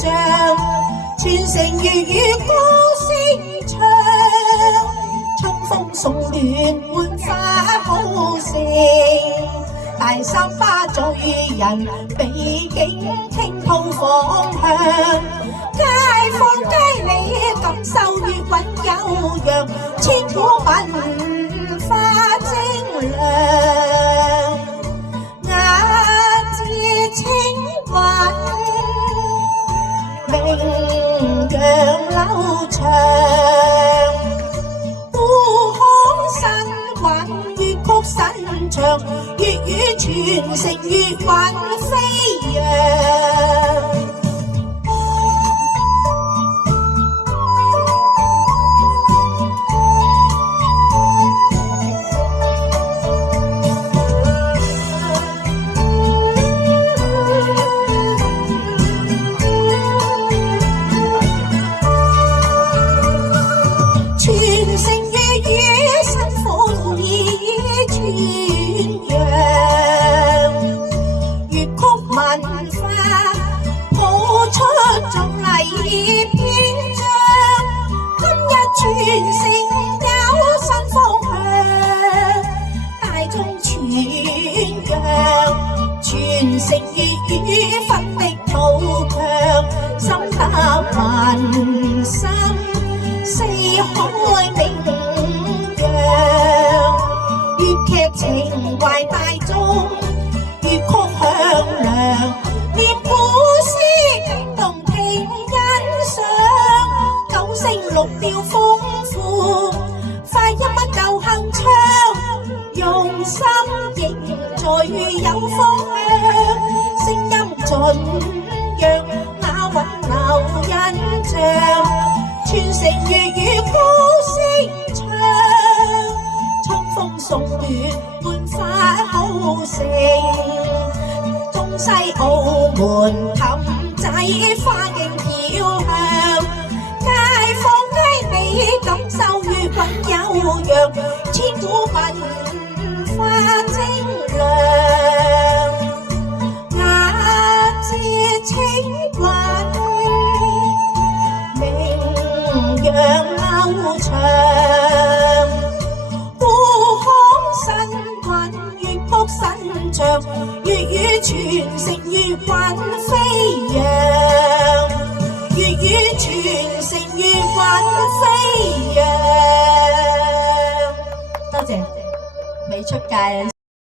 象，傳承粵語歌聲唱，春風送暖換花好盛，大三巴醉人比景傾吐芳香，街坊街里感受粵韻悠揚，千古文化精良，雅致清韻名揚流長，互康新韻粵曲新唱，粵語傳承粵韻飛揚。民心四海名揚，粵劇情懷大眾，粵曲響亮，念古詩感動聽欣賞，九聲六調豐富，快音不夠鏗鏘，用心營造有方向，聲音盡揚韻留印象，傳承粵語歌聲唱，春風送暖換花好盛，中西澳門氹仔花徑飄香，街坊街里感受粵韻悠揚，千古文化精良，雅致清韻名揚流長，互康新韻粵曲新唱，粵語傳承粵韻飛揚，粵語傳承粵韻飛揚。多謝，未出界啊！